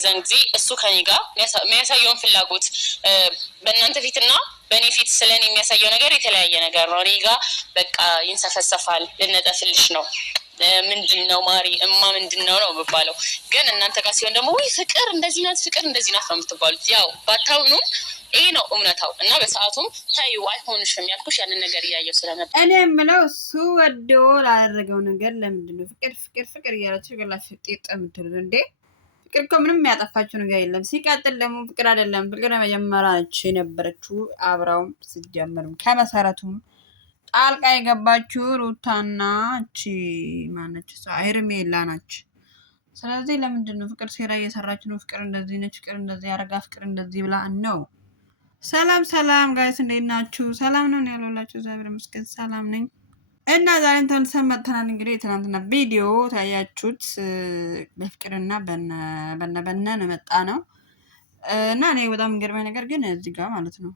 ዘንጊዜ እሱ ከኔ ጋር የሚያሳየውን ፍላጎት በእናንተ ፊትና በእኔ ፊት ስለኔ የሚያሳየው ነገር የተለያየ ነገር ነው። እኔ ጋር በቃ ይንሰፈሰፋል፣ ልነጠፍልሽ ነው፣ ምንድን ነው ማሪ እማ ምንድን ነው ነው የሚባለው። ግን እናንተ ጋር ሲሆን ደግሞ ወይ ፍቅር እንደዚህ ናት፣ ፍቅር እንደዚህ ናት ነው የምትባሉት። ያው ባታውኑም ይሄ ነው እውነታው። እና በሰዓቱም ታዩ አይሆንሽም ያልኩሽ ያንን ነገር እያየው ስለነበር እኔ የምለው እሱ ወዶ ላደረገው ነገር ለምንድን ነው ፍቅር ፍቅር ፍቅር እያላችሁ ገላችሁ ጤጥ የምትሉት እንዴ? ፍቅር እኮ ምንም ያጠፋችው ነገር የለም። ሲቀጥል ደግሞ ፍቅር አይደለም ፍቅር መጀመሪያ የነበረችው አብራውም ሲጀምርም ከመሰረቱም ጣልቃ የገባችው ሩታና እቺ ማነች ሄርሜላ ናች። ስለዚህ ለምንድን ነው ፍቅር ሴራ እየሰራች ነው? ፍቅር እንደዚህ ነች፣ ፍቅር እንደዚህ ያረጋ፣ ፍቅር እንደዚህ ብላ ነው። ሰላም ሰላም ጋይስ እንዴት ናችሁ? ሰላም ነው ያለላችሁ። እግዚአብሔር ይመስገን ሰላም ነኝ። እና ዛሬም ተመልሰን መጥተናል። እንግዲህ የትናንትና ቪዲዮ ታያችሁት በፍቅርና በነ መጣ ነው እና እኔ በጣም የሚገርመኝ ነገር ግን እዚህ ጋር ማለት ነው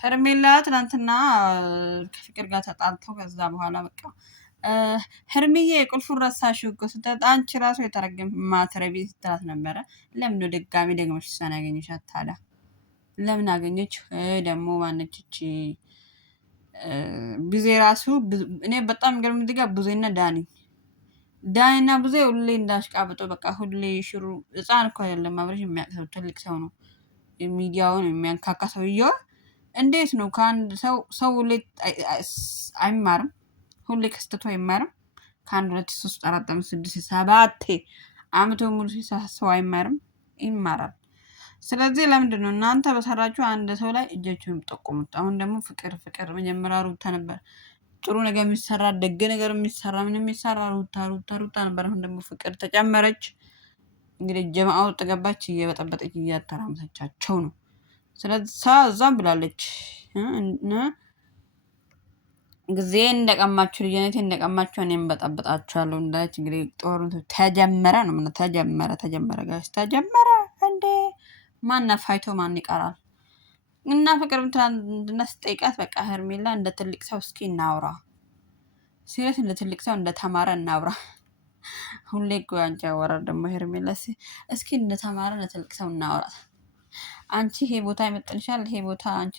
ሄርሜላ ትናንትና ከፍቅር ጋር ተጣልተው ከዛ በኋላ በቃ ሄርሜዬ ቁልፉን ረሳሽው እኮ ስትል አንቺ ራሱ የተረገም ማትረቢ ስትላት ነበረ። ለምን ነው ድጋሚ ደግመሽ እሷን ያገኘሻት ታዲያ? ለምን አገኘች ደግሞ ማነች ብዙ ራሱ እኔ በጣም ገርም ድጋ ብዙና ዳኒና ብዙ ሁሌ እንዳሽቃብጦ በቃ ሁሌ ሽሩ ህፃን እኮ አይደለም አብረሽ የሚያቅሰው ትልቅ ሰው ነው። ሚዲያውን የሚያንካካ ሰውዬው እንዴት ነው ከአንድ ሰው ሁሌ አይማርም? ሁሌ ከስተቱ አይማርም? ከአንድ 2 3 4 5 6 7 አመቶ ሙሉ ሰው አይማርም? ይማራል። ስለዚህ ለምንድን ነው እናንተ በሰራችሁ አንድ ሰው ላይ እጃችሁን ጠቁሙት? አሁን ደግሞ ፍቅር መጀመሪያ ሩታ ነበር ጥሩ ነገር የሚሰራ ደግ ነገር የሚሰራ ምን የሚሰራ ሩታ ነበር። አሁን ደግሞ ፍቅር ተጨመረች። እንግዲህ ጀማዓው ተገባች፣ እየበጠበጠች እያተራመሰቻቸው ነው። ስለዚህ እዛም ብላለች ጊዜ እንደቀማችሁ ልጅነቴ እንደቀማችሁ እኔም በጠበጣችኋለሁ እንዳለች እንግዲህ ጦርነቱ ተጀመረ ነው። ምን ተጀመረ ጋይስ ተጀመረ እንዴ? ማን ፋይቶ ማን ይቀራል? እና ፍቅር እንትና ስጠይቃት በቃ ሄርሜላ እንደ ትልቅ ሰው እስኪ እናውራ፣ ሲሪየስ እንደ ትልቅ ሰው እንደ ተማረ እናውራ። ሁሌ እኮ አንቺ አወራር ደግሞ ሄርሜላ እስኪ እንደ ተማረ እንደ ትልቅ ሰው እናውራ። አንቺ ይሄ ቦታ ይመጥንሻል፣ ይሄ ቦታ አንቺ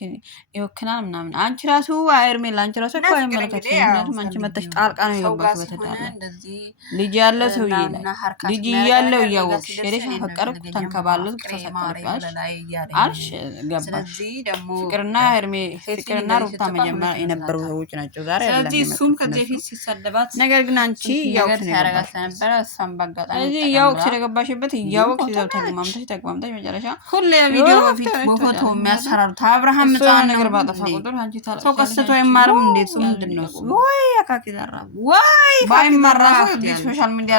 ይወክናል ምናምን። አንቺ ራሱ ሄርሜላ አንቺ ራሱ እኮ አይመለከትሽም። ምክንያቱም አንቺ መተሽ ጣልቃ ነው የገባሽ በተዳለ ልጅ ያለ ሰውዬ ላይ ልጅ እያለው እያወቅሽ ሄደሽ አፈቀርኩ ተንከባለልኩ ተሰቀልኩ አልሽ ገባሽ። ፍቅርና ሩታ መጀመሪያ የነበሩ ሰዎች ናቸው ዛሬ አይደለም። ስለዚህ እሱም ከዚህ በፊት ሲሰደባት ነገር ግን አንቺ እያወቅሽ ያረጋት ነበር። እሷም ባጋጣሚ ስለዚህ እያወቅሽ ስለገባሽበት እያወቅሽ ይዘው ተግማምተሽ መጨረሻ ሁሌ ቪዲዮ በፊት በፎቶ የሚያሰራሩት አብርሃም ህፃን ነገር ባጠፋ ቁጥር አንቺ ሰው ቀስቶ አይማርም እንዴት? ሰው ምንድነው ወይ አካኪ ዘራ ወይ ባይማራ ሶሻል ሚዲያ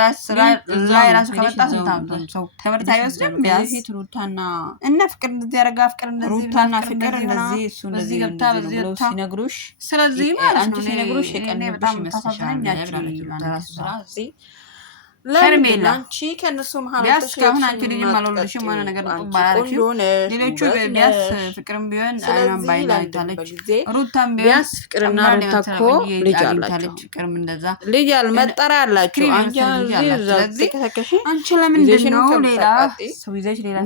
ላይ ራሱ ከመጣ ስንታም ሰው ትምህርት አይወስድም። ቢያንስ ሩታና እና ፍቅር እንደዚህ ያረጋ ፍቅር እንደዚህ ሩታና ፍቅር እንደዚህ እሱ እንደዚህ ገብታ በዚህ ሲነግሩሽ ስለዚህ ማለት አንቺ ሲነግሩሽ የቀነብሽ ይመስልሻል ራሱ ስለዚህ ሄርሜላ አንቺ ከነሱ መሀል እስካሁን አንቺ ልጅ ማለውልሽም ሆነ ነገር ባላልሽ ሌሎቹ ቢያስ ፍቅርም ቢሆን አይናም ባይናታለች ሩታም ቢያስ ፍቅርና ሩታ እኮ ልጅ አላቸው። ፍቅርም እንደዛ ልጅ አልመጠራ ያላችሁ አንቺ ስለዚህ አንቺ ለምንድን ነው ሌላ ሰው ይዘሽ ሌላ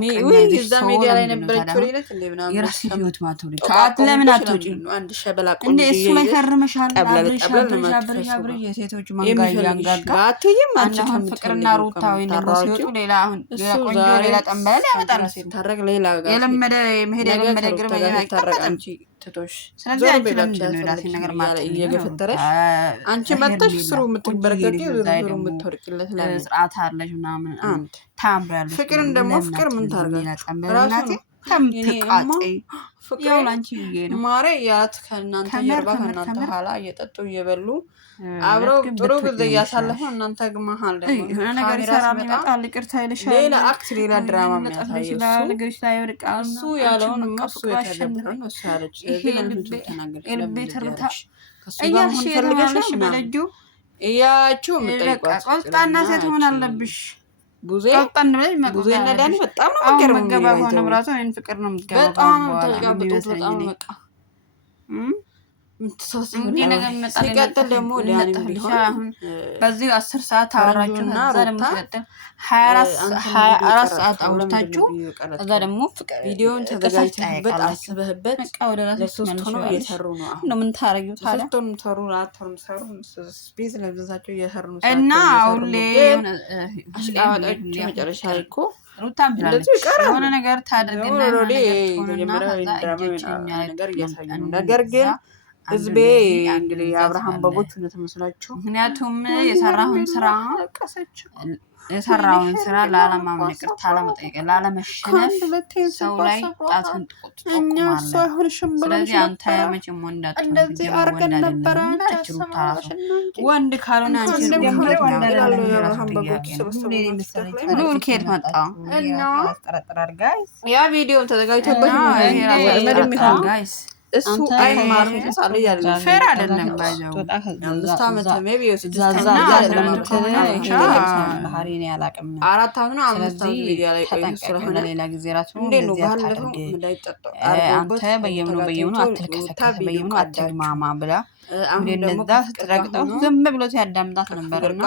እዛ ሚዲያ ላይ ነበረችው ሌላ እንደምናምን የራስ ህይወት ማተውልኝ ከአት ለምን አትወጪ አንድ ሸበላ ቆንጆ እንዴ እሱ ላይ ፈርመሻል አብረሽ የሴቶች ማንጋ ያንጋጋ አትይም አንቺ ፍቅርና ሩታ ወይ ነው ሲወጡ ሌላ አሁን ቆንጆ ሌላ ጠንበል ያመጣል ሲታረግ ሌላ ጋር የለመደ መሄድ የለመደ ግርማ አይተቀመጥም ትቶሽ። ስለዚህ አንቺ ለምንድን ነው ራሴ ነገር ማለት እየገፈተረሽ አንቺ መጣሽ ስሩ የምትበረከከው ዝሩ የምትወርቅለት ለስርዓት አለሽ ምናምን ታምራለሽ። ፍቅርን ደግሞ ፍቅር ምን ታርጋለሽ ራሱ ከምትቃጤ ፍቅር አንቺ ነው ማሬ ያት ከእናንተ ጀርባ ከእናንተ ኋላ እየጠጡ እየበሉ አብረው ጥሩ ጊዜ እያሳለፉ እናንተ ግማሃል ደግሞ የሆነ ነገር ይሰራል ይመጣል ይቅርታ ይልሻል ሌላ አክት ሌላ ድራማ የሚያሳየው ነገርሽ ላይ ወርቃል እሱ ያለውን እሱ የተደበረ ነው። እሱ ያለች ለምን ተናገርሽ ለምን ተረታሽ ከሱ ጋር ምን ፈልገሽ በለጁ እያችሁ ምጠይቋት ቆልጣና ሴት ሆነ አለብሽ ጉዜ ቆልጣን ብለሽ ጉዜ ነዳን በጣም ነው መገረም ገባ ሆነ ብራቶ እኔን ፍቅር ነው የምትገባው በጣም ተጋብጦት በጣም በቃ ሲቀጥል ደግሞ ዳኒ ቢሆን በዚህ 10 ሰዓት አወራችሁ ከዛ ደግሞ ሲቀጥል 24 ሰዓት አውርታችሁ ከዛ ደግሞ ቪዲዮን ተዘጋጅተህበት አስበህበት ለሶስት ሆነው እየሰሩ ነው። አሁን ምን ታረጊው ታዲያ ሶስቱም ሰሩ አራቱም ሰሩ ስፔስ ለብዛቸው እየሰሩ ነው እና ሁሌ መጨረሻ ላይ እኮ ሩታም ብላለች የሆነ ነገር ታደርግና ነገር ግን ህዝቤ እንግዲህ የአብርሃም በጎች እንደተመስላቸው ምክንያቱም የሰራውን ስራ ላለማመን ይቅርታ ለመጠየቅ ላለመሸነፍ ሰው ላይ ጣትን ትቆጥቁማለህ። ስለዚህ አንተ መቼም ወንድ ወንድ ካልሆነ አንቺ ልዑል ከየት መጣ? ያ ቪዲዮን ተዘጋጅቶበት ጋይስ እሱ አይማር ሳለ ያለ ፌር አይደለም ባይዘው 5 ዓመት ሜቢ ዛዛ ባህሪን ያላቀም ነው 4 ዓመት ነው 5 ዓመት ሚዲያ ላይ ቆይ ስለሆነ ሌላ ጊዜ ራሱ እንዴ ነው ባለፈው እንዳይጠጣ አንተ በየምኑ አትልከሰከስ በየምኑ አትግማማ ብላ እንዴ እንደዛ ስትረግጠው ዝም ብሎ ሲያዳምጣት ነበርና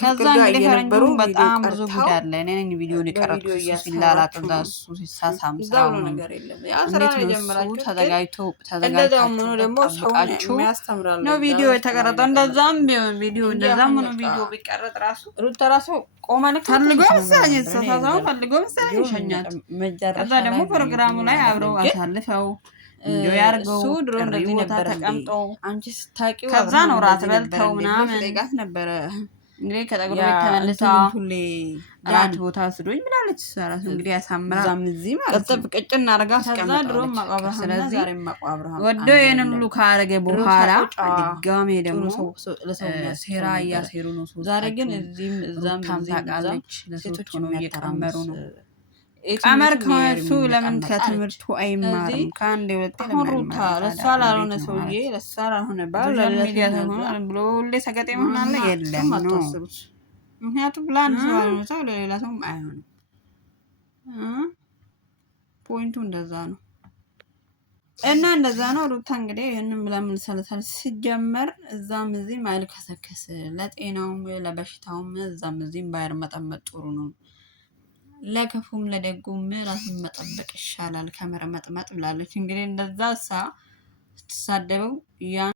ከዛ እንግዲህ ፈረንጁ በጣም ብዙ ጉድ አለ። እኔ ነኝ ቪዲዮን የቀረጥኩት ሲላላጥ እሱ ሲሳሳም ሰው ነገር የለም ያ ስራ የጀመራችሁ ተዘጋጅቶ ደግሞ ሰው የሚያስተምራል ነው ቪዲዮ የተቀረጠው። እንደዛም ቢሆን ቪዲዮ እንደዛም ነው ቪዲዮ ቢቀረጥ ራሱ ሩታ ራሱ ቆማን ፈልጎ መሰለኝ ተሳሳው ፈልጎ መሰለኝ ይሸኛል። ከዛ ደግሞ ፕሮግራሙ ላይ አብረው አሳልፈው እንዲው ያርገው እሱ ድሮ እንደዚህ ነበር ተቀምጦ አንቺ ስታቂው ከዛ ነው ራት በልተው ምናምን ጠይቃት ነበረ እንግዲህ ከጠቅሎ ቤት ተመልሳ ሁሌ አራት ቦታ ስዶኝ ምናለች ሰራስ እንግዲህ ያሳምራ እዚህ ማለት ቀጥብ ቅጭና አርጋ ከዛ ድሮም ማቋብራህ ስለዚህ ዛሬም ማቋብራህ ወዶ የነን ሁሉ ካረገ በኋላ ድጋሜ ደግሞ ሴራ እያሴሩ ነው። ዛሬ ግን እዚህም እዛም ታምታቃለች ለሴቶች ነው እየቀመሩ ነው። ቀመር ከሱ ለምን ከትምህርቱ አይማርም? ከአንድ ሁለቴ ሩታ ለሷ ላልሆነ ሰውዬ ለሷ ላልሆነ ባል ለሚዲያ ተሆነ ብሎ ሁሌ ሰገጤ መሆን አለ የለም ነው። ምክንያቱም ለአንድ ሰው ያልሆነ ሰው ለሌላ ሰው አይሆንም። ፖይንቱ እንደዛ ነው እና እንደዛ ነው። ሩታ እንግዲህ ይሄንን ለምን ሰለሰል ሲጀመር እዛም እዚህም አይልከሰከስ ለጤናውም ለበሽታውም እዛም እዚህም ባይርመጠመጥ ጥሩ ነው። ለከፉም ለደጉም ራስን መጠበቅ ይሻላል ከመረመጥመጥ ብላለች። እንግዲህ እንደዛ ስትሳደበው ያ